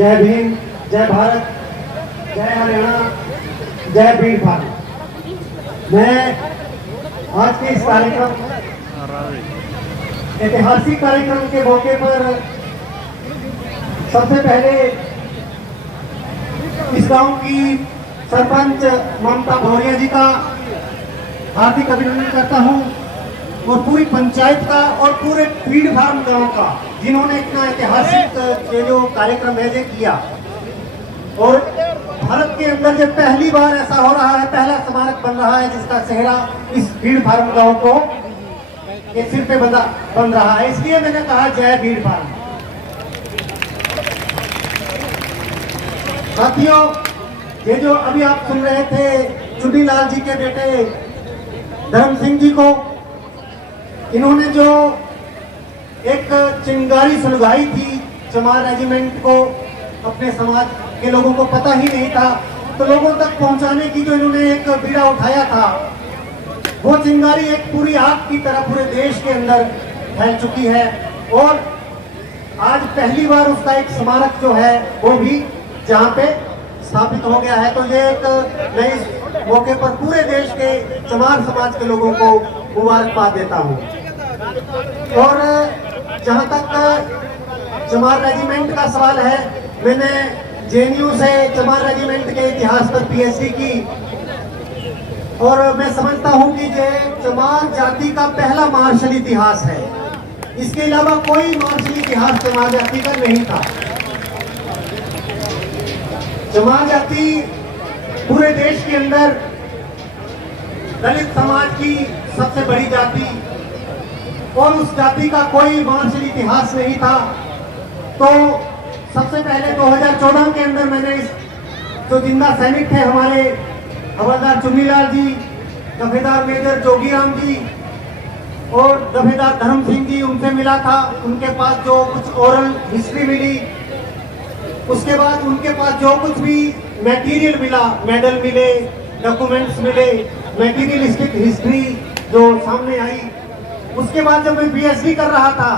जय भीम, जय भारत, जय हरियाणा, जय भीड़ भाड़। मैं आज के इस कार्यक्रम, ऐतिहासिक कार्यक्रम के मौके पर सबसे पहले इस गांव की सरपंच ममता भौरिया जी का हार्दिक अभिनंदन करता हूं और पूरी पंचायत का और पूरे फीड फार्म गांव का, जिन्होंने इतना ऐतिहासिक जो कार्यक्रम है ये किया। और भारत के अंदर जब पहली बार ऐसा हो रहा है, पहला स्मारक बन रहा है जिसका सेहरा इस फीड फार्म गांव को के सिर पे बन रहा है, इसलिए मैंने कहा जय फीड फार्म। साथियों, ये जो अभी आप सुन रहे थे चुन्नीलाल जी के बेटे धर्म सिंह जी को, इन्होंने जो एक चिंगारी सुलगाई थी चमार रेजिमेंट को, अपने समाज के लोगों को पता ही नहीं था, तो लोगों तक पहुंचाने की जो इन्होंने एक बीड़ा उठाया था, वो चिंगारी एक पूरी आग की तरह पूरे देश के अंदर फैल चुकी है। और आज पहली बार उसका एक स्मारक जो है वो भी जहाँ पे स्थापित हो गया है। तो ये एक मैं इस मौके पर पूरे देश के चमार समाज के लोगों को मुबारकबाद देता हूँ। और जहाँ तक चमार रेजिमेंट का सवाल है, मैंने जेएनयू से चमार रेजिमेंट के इतिहास पर पीएचडी की और मैं समझता हूँ कि ये चमार जाति का पहला मार्शल इतिहास है। इसके अलावा कोई मार्शल इतिहास चमार जाति का नहीं था। चमार जाति पूरे देश के अंदर दलित समाज की सबसे बड़ी जाति, और उस जाति का कोई मार्शल इतिहास नहीं था। तो सबसे पहले 2014 के अंदर मैंने जो जिंदा सैनिक थे हमारे हवलदार चुन्नीलाल जी, दफेदार मेजर जोगीराम जी और दफेदार धर्म सिंह जी, उनसे मिला था। उनके पास जो कुछ ओरल हिस्ट्री मिली, उसके बाद उनके पास जो कुछ भी मटेरियल मिला, मेडल मिले, डॉक्यूमेंट्स मिले, मटेरियलिस्टिक हिस्ट्री जो सामने आई, उसके बाद जब मैं पीएचडी कर रहा था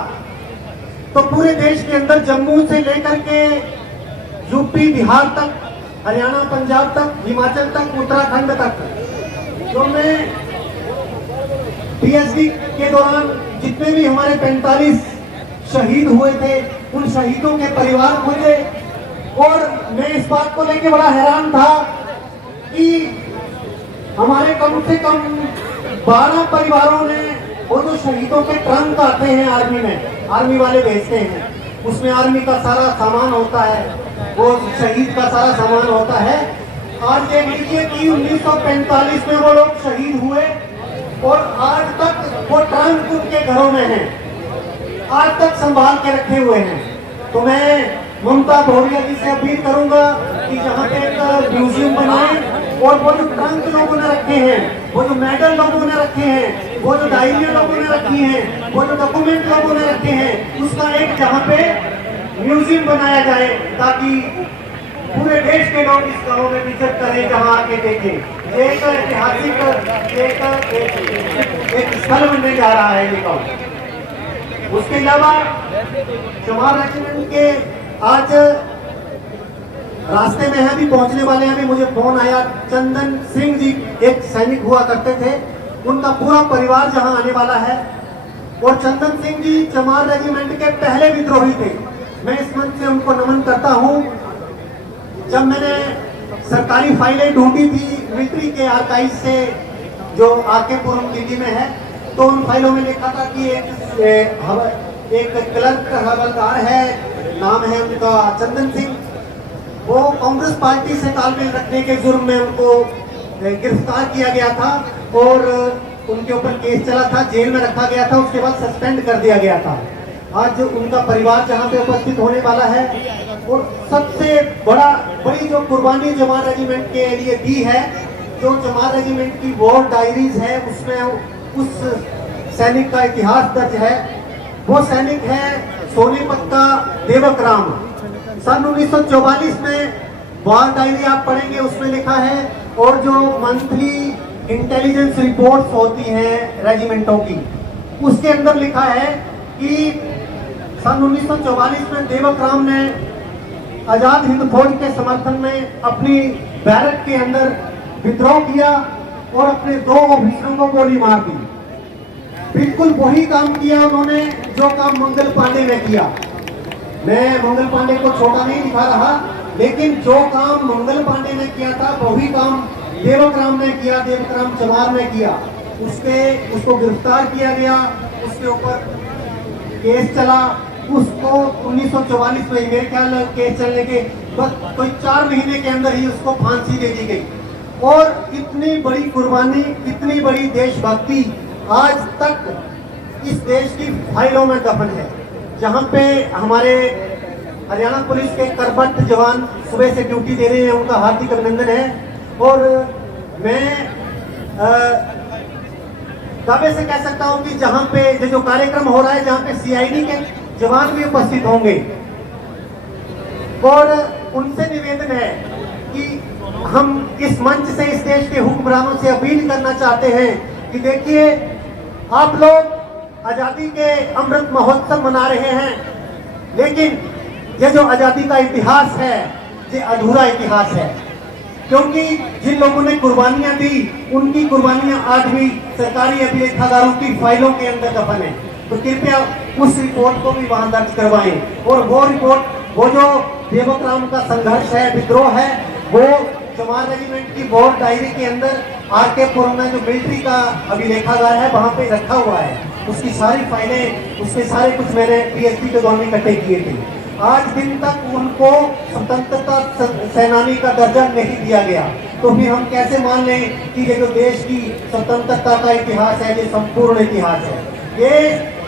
तो पूरे देश के अंदर जम्मू से लेकर के यूपी, बिहार तक, हरियाणा, पंजाब तक, हिमाचल तक, उत्तराखंड तक, तो मैं पीएचडी के दौरान जितने भी हमारे 45 शहीद हुए थे, उन शहीदों के परिवार खोजे। और मैं इस बात को लेकर बड़ा हैरान था कि हमारे कम से कम 12 परिवारों ने वो जो शहीदों के ट्रंक आते हैं आर्मी में, आर्मी वाले भेजते हैं, उसमें आर्मी का सारा सामान होता है, वो शहीद का सारा सामान होता है। आज देख लीजिए कि 1945 में वो लोग शहीद हुए और आज तक वो ट्रंक उनके घरों में है, आज तक संभाल के रखे हुए हैं। तो मैं ममता भौरिया जी से अपील करूंगा कि जहाँ पे एक म्यूजियम बनाए और वो जो ट्रंक लोगों ने रखे हैं, वो जो मेडल लोगों ने रखे हैं, वो जो डायरियां लोगों ने रखी हैं, वो जो डॉक्यूमेंट लोगों ने रखे हैं, उसका एक जहाँ पे म्यूजियम बनाया जाए, ताकि पूरे देश के लोग इस गांव में विजिट करें, जहाँ आके देखें। एक ऐतिहासिक एक स्थल बनने जा रहा है ये गांव। उसके अलावा चमार रेजिमेंट के आज रास्ते में है, अभी पहुंचने वाले हैं। अभी मुझे फोन आया, चंदन सिंह जी एक सैनिक हुआ करते थे, उनका पूरा परिवार जहां आने वाला है। और चंदन सिंह जी चमार रेजिमेंट के पहले विद्रोही थे। मैं इस मंच से उनको नमन करता हूं। जब मैंने सरकारी फाइलें ढूंढी थी मिलिट्री के आर्काइव से, जो आरकेपुरम दिल्ली में है, तो उन फाइलों में लिखा था कि एक क्लर्क हवलदार है, नाम है उनका चंदन सिंह, वो कांग्रेस पार्टी से तालमेल रखने के जुर्म में उनको गिरफ्तार किया गया था और उनके ऊपर केस चला था, जेल में रखा गया था, उसके बाद सस्पेंड कर दिया गया था। आज उनका परिवार जहां पे उपस्थित होने वाला है, और सबसे बड़ी जो कुर्बानी चमार रेजिमेंट के लिए दी है, जो चमार रेजिमेंट की वॉर डायरीज है, उसमें उस सैनिक का इतिहास दर्ज है। वो सैनिक है सोनीपत का देवक राम। सन 1944 में वॉर डायरी आप पढ़ेंगे, उसमें लिखा है, और जो मंथली इंटेलिजेंस रिपोर्ट्स होती हैं रेजिमेंटों की, उसके अंदर लिखा है कि सन 1944 में देवक राम ने आजाद हिंद फौज के समर्थन में अपनी बैरक के अंदर विद्रोह किया और अपने 2 ऑफिसरों को गोली मार दी। बिल्कुल वही काम किया उन्होंने जो काम मंगल पांडे ने किया। मैं मंगल पांडे को छोटा नहीं दिखा रहा, लेकिन जो काम मंगल पांडे ने किया था वही काम देवकराम ने किया, देवकराम चमार ने किया। उसको गिरफ्तार किया गया, उसके ऊपर केस चला, उसको 1944 में मेरे ख्याल केस चलने के बस कोई 4 महीने के अंदर ही उसको फांसी दे दी गई। और इतनी बड़ी कुर्बानी, इतनी बड़ी देशभक्ति आज तक इस देश की फाइलों में दफन है। जहां पे हमारे हरियाणा पुलिस के करबट जवान सुबह से ड्यूटी दे रहे हैं, उनका हार्दिक अभिनंदन है। और मैं दावे से कह सकता हूं कि जहां पे जो कार्यक्रम हो रहा है, जहां पे सीआईडी के जवान भी उपस्थित होंगे, और उनसे निवेदन है कि हम इस मंच से इस देश के हुक्मरानों से अपील करना चाहते हैं कि देखिए, आप लोग आजादी के अमृत महोत्सव मना रहे हैं, लेकिन ये जो आजादी का इतिहास है ये अधूरा इतिहास है। क्योंकि जिन लोगों ने कुर्बानियां दी, उनकी कुर्बानियां आज भी सरकारी अभिलेखागारों की फाइलों के अंदर दफन है। तो कृपया उस रिपोर्ट को भी वहां दर्ज करवाएं। और वो रिपोर्ट, वो जो देवकराम का संघर्ष है, विद्रोह है, वो चमार रेजिमेंट की वॉर डायरी के अंदर आरके पुरम में जो मिलिट्री का अभिलेखागार है वहां पे रखा हुआ है। उसकी सारी फाइलें, उसके सारे कुछ मैंने पीएचडी के दौरान इकट्ठे किए थे। आज दिन तक उनको स्वतंत्रता सेनानी का दर्जा नहीं दिया गया। तो फिर हम कैसे मान लें कि ये जो देश की स्वतंत्रता का इतिहास है ये संपूर्ण इतिहास है। ये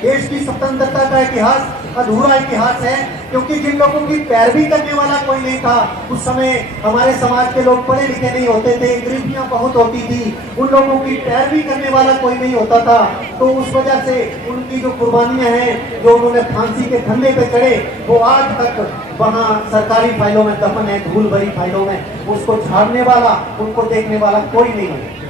देश की स्वतंत्रता का इतिहास अधूरा इतिहास है, क्योंकि जिन लोगों की पैरवी करने वाला कोई नहीं था, उस समय हमारे समाज के लोग पढ़े लिखे नहीं होते थे, गरीबियां बहुत होती थी, उन लोगों की पैरवी करने वाला कोई नहीं होता था। तो उस वजह से उनकी जो कुर्बानियां हैं, जो उन्होंने फांसी के फंदे पे चढ़े, वो आज तक वहाँ सरकारी फाइलों में दफन है, धूल भरी फाइलों में। उसको झाड़ने वाला, उनको देखने वाला कोई नहीं है।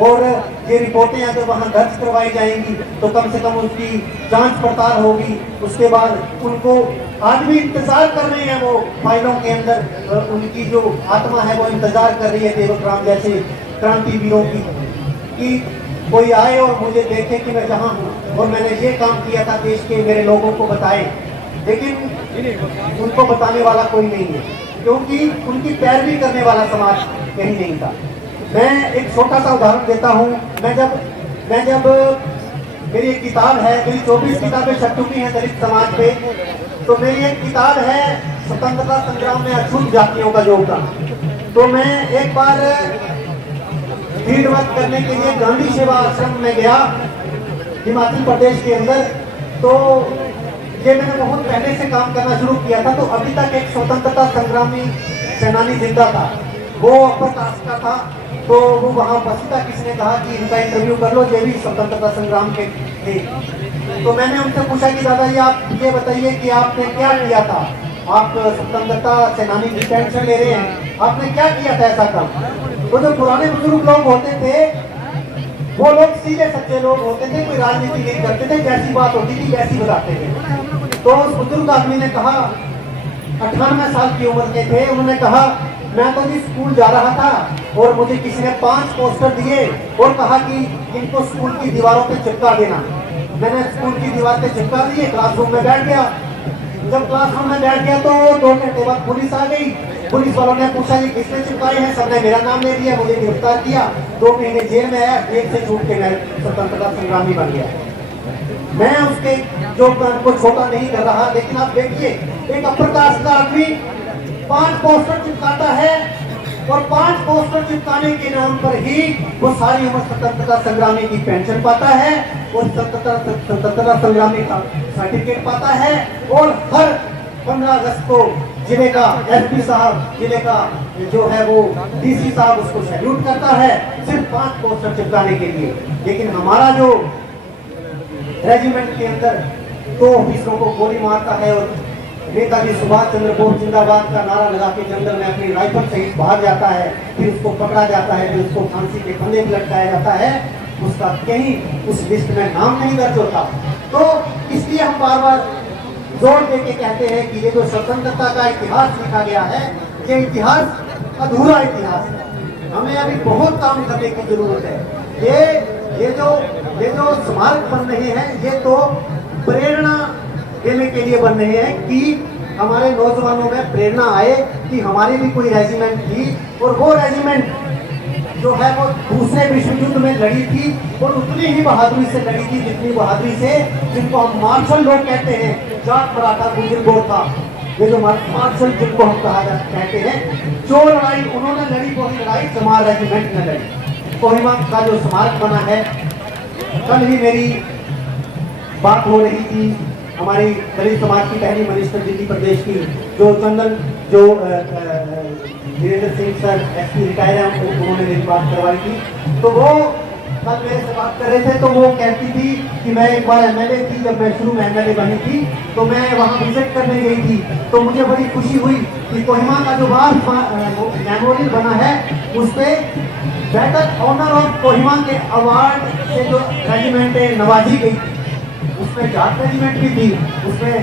और ये रिपोर्टें अगर वहाँ दर्ज करवाई जाएंगी तो कम से कम उसकी जांच पड़ताल होगी। उसके बाद उनको आज भी इंतजार कर रहे हैं, वो फाइलों के अंदर उनकी जो आत्मा है वो इंतजार कर रही है देवकराम जैसे क्रांति वीरों की, कि कोई आए और मुझे देखे कि मैं जहाँ हूँ और मैंने ये काम किया था देश के मेरे लोगों को बताए। लेकिन उनको बताने वाला कोई नहीं है, क्योंकि उनकी पैरवी करने वाला समाज कहीं नहीं था। मैं एक छोटा सा उदाहरण देता हूँ। मैं जब मेरी एक किताब है, मेरी 24 किताबें छप चुकी हैं दलित समाज पे, तो मेरी एक किताब है स्वतंत्रता संग्राम में अछूत जातियों का योगदान। तो मैं एक बार फील्ड वर्क करने के लिए गांधी सेवा आश्रम में गया हिमाचल प्रदेश के अंदर। तो ये मैंने बहुत पहले से काम करना शुरू किया था, तो अभी तक एक स्वतंत्रता संग्रामी सेनानी जिंदा था, वो अपर कास्ट का था। तो वो वहाँ बसीता, किसने कहा कि इनका इंटरव्यू कर लो, ये भी स्वतंत्रता संग्राम के थे। तो मैंने उनसे पूछा कि दादा जी आप ये बताइए कि आपने क्या किया था, आप स्वतंत्रता सेनानी की पेंशन ले रहे हैं, आपने क्या किया था ऐसा काम। तो जो पुराने बुजुर्ग लोग होते थे वो लोग सीधे सच्चे लोग होते थे, कोई राजनीति नहीं करते थे, जैसी बात होती थी वैसी बताते थे। तो उस बुजुर्ग आदमी ने कहा, 98 साल की उम्र के थे, उन्होंने कहा मैं तो जी स्कूल जा रहा था और मुझे किसी ने 5 पोस्टर दिए और कहा कि इनको स्कूल की दीवारों पे चिपका देना। मैंने स्कूल की दीवार पे चिपका दिए, क्लासरूम में बैठ गया। जब क्लासरूम में बैठ गया तो 2 घंटे बाद पुलिस आ गई। पुलिस वालों ने पूछा कि किसने चिपकाए हैं, सबने मेरा नाम ले दिया, मुझे गिरफ्तार किया, 2 महीने जेल में आया, जेल से छूट के मैं स्वतंत्रता संग्रामी बन गया। मैं उसके योगदान को छोटा नहीं कर रहा, लेकिन आप देखिए एक अपर कास्ट का आदमी 5 पोस्टर चिपकाता है और 5 पोस्टर चिपकाने के नाम पर ही वो सारी उम्र स्वतंत्रता संग्रामी की पेंशन पाता है और स्वतंत्रता संग्रामी का सर्टिफिकेट पाता है। और हर 15 अगस्त को जिले का एसपी साहब, जिले का जो है वो डीसी साहब उसको सैल्यूट करता है, सिर्फ 5 पोस्टर चिपकाने के लिए। लेकिन हमारा जो रेजिमेंट के अंदर 2 ऑफिसरों को गोली मारता है और नेताजी सुभाष चंद्र बोस जिंदाबाद का नारा लगा के जंगल में अपनी राइफल सहित बाहर जाता है, फिर उसको पकड़ा जाता है, फिर उसको फांसी के फंदे में लटकाया जाता है, उसका कहीं उस लिस्ट में नाम नहीं दर्ज होता। तो इसलिए हम बार बार जोर दे के कहते हैं कि ये जो स्वतंत्रता का इतिहास लिखा गया है, ये इतिहास अधूरा इतिहास है, हमें अभी बहुत काम करने की जरूरत है। ये जो स्मारक बन रहे हैं, ये तो प्रेरणा देने के लिए बन रहे हैं कि हमारे नौजवानों में प्रेरणा आए कि हमारी भी कोई रेजिमेंट थी, और वो रेजिमेंट जो है वो दूसरे विश्व युद्ध में लड़ी थी, और उतनी ही बहादुरी से लड़ी थी जितनी बहादुरी से जिनको हम मार्शल लोग कहते हैं, जाट मराठा गुर्जर गोरखा, ये जो मार्शल जिनको हम कहते हैं, जो लड़ाई उन्होंने लड़ी, वही लड़ाई चमार रेजिमेंट ने लड़ी। कोहिमा का जो स्मारक बना है, कल ही मेरी बात हो रही थी हमारी दलित समाज की पहली मिनिस्टर दिल्ली प्रदेश की, जो Virendra Singh sir SP retire हैं, उन्होंने मेरी बात करवाई थी। तो वो कल मेरे से बात कर रहे थे, तो वो कहती थी कि मैं एक बार एमएलए थी, जब मैं शुरू में एमएलए बनी थी, तो मैं वहाँ विजिट करने गई थी, तो मुझे बड़ी खुशी हुई कि कोहिमा का जो बार मेमोरियल बना है, उस पर बेटर ऑनर ऑफ कोहिमा के अवार्ड से जो रेजिमेंट नवाजी गई थी, उसमें जाट रेजिमेंट भी थी, उसमें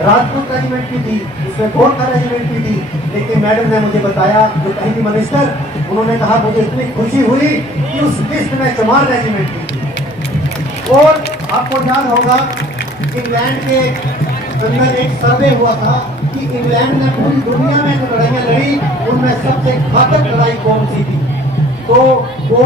राजपूत रेजिमेंट भी थी, उसमें गोरखा रेजिमेंट भी थी। लेकिन मैडम ने मुझे बताया, जो पहली मिनिस्टर, उन्होंने कहा मुझे इतनी खुशी हुई कि उस लिस्ट में चमार रेजिमेंट भी थी। और आपको याद होगा इंग्लैंड के अंदर एक सर्वे हुआ था कि इंग्लैंड ने पूरी दुनिया में जो लड़ाइयाँ लड़ी, उनमें सबसे घातक लड़ाई कौन सी थी, तो वो